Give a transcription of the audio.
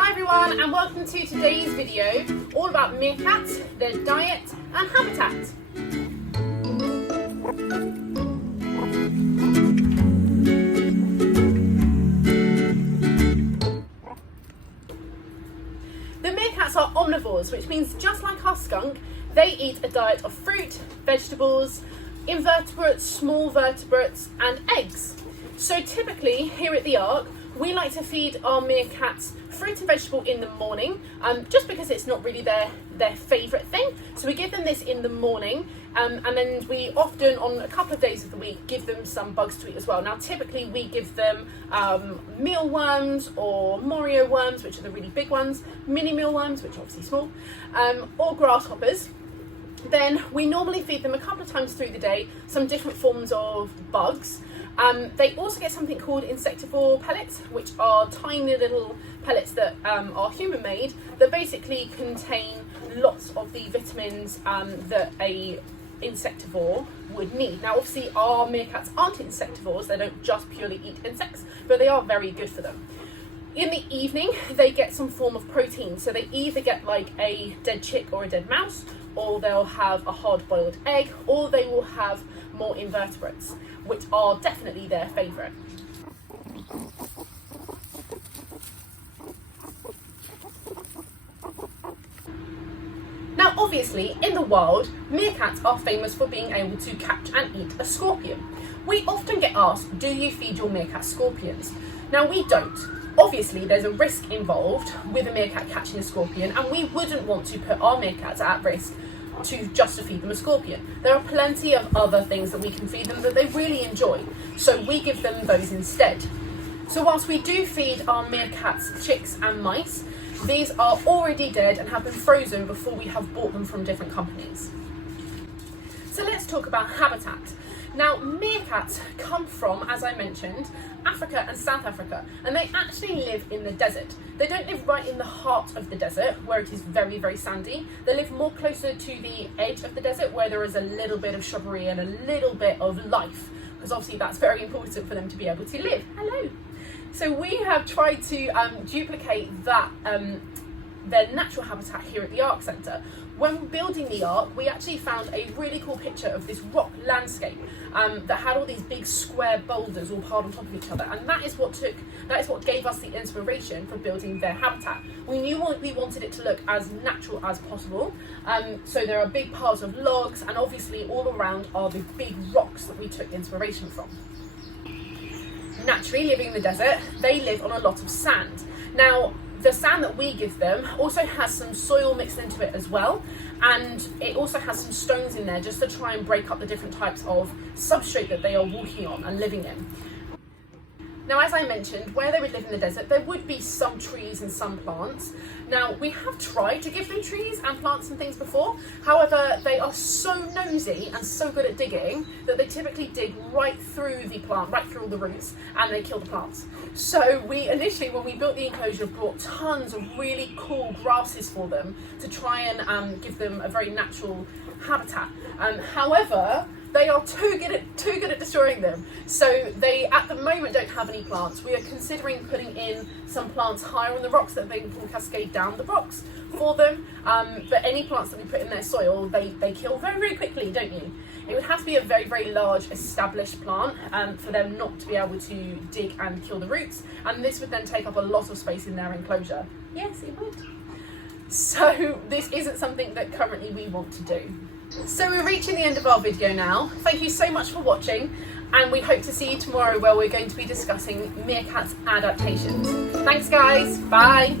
Hi everyone, and welcome to today's video all about meerkats, their diet and habitat. The meerkats are omnivores, which means just like our skunk, they eat a diet of fruit, vegetables, invertebrates, small vertebrates and eggs. So typically here at the Ark, we like to feed our meerkats fruit and vegetable in the morning, just because it's not really their favourite thing. So we give them this in the morning, and then we often, on a couple of days of the week, give them some bugs to eat as well. Now typically we give them mealworms or morio worms, which are the really big ones, mini mealworms, which are obviously small, or grasshoppers. Then we normally feed them a couple of times through the day some different forms of bugs. They also get something called insectivore pellets, which are tiny little pellets that are human made, that basically contain lots of the vitamins that a insectivore would need. Now obviously our meerkats aren't insectivores, they don't just purely eat insects, but they are very good for them. In the evening they get some form of protein, so they either get like a dead chick or a dead mouse, or they'll have a hard boiled egg, or they will have more invertebrates, which are definitely their favourite. Now obviously in the wild, meerkats are famous for being able to catch and eat a scorpion. We often get asked, do you feed your meerkat scorpions? Now we don't. Obviously there's a risk involved with a meerkat catching a scorpion, and we wouldn't want to put our meerkats at risk to feed them a scorpion. There are plenty of other things that we can feed them that they really enjoy, so we give them those instead. So whilst we do feed our meerkats chicks and mice, these are already dead and have been frozen before we have bought them from different companies. So let's talk about habitat. Now meerkats come from, as I mentioned, Africa and South Africa, and they actually live in the desert. They don't live right in the heart of the desert where it is very, very sandy. They live more closer to the edge of the desert where there is a little bit of shrubbery and a little bit of life, because obviously that's very important for them to be able to live. Hello. So we have tried to duplicate that, their natural habitat here at the Ark Centre. When building the Ark, we actually found a really cool picture of this rock landscape that had all these big square boulders all piled on top of each other, and that is what gave us the inspiration for building their habitat. We knew we wanted it to look as natural as possible, so there are big piles of logs, and obviously all around are the big rocks that we took inspiration from. Naturally, living in the desert, they live on a lot of sand. Now the sand that we give them also has some soil mixed into it as well, and it also has some stones in there just to try and break up the different types of substrate that they are walking on and living in. Now, as I mentioned, where they would live in the desert, there would be some trees and some plants. Now, we have tried to give them trees and plants and things before. However, they are so nosy and so good at digging that they typically dig right through the plant, right through all the roots, and they kill the plants. So we initially, when we built the enclosure, brought tons of really cool grasses for them to try and give them a very natural habitat. However, they are too good at destroying them. So they, at the moment, don't have any plants. We are considering putting in some plants higher on the rocks that they can cascade down the rocks for them. But any plants that we put in their soil, they kill very, very quickly, don't you? It would have to be a very, very large established plant for them not to be able to dig and kill the roots. And this would then take up a lot of space in their enclosure. Yes, it would. So this isn't something that currently we want to do. So we're reaching the end of our video now. Thank you so much for watching, and we hope to see you tomorrow where we're going to be discussing meerkats adaptations. Thanks guys, bye!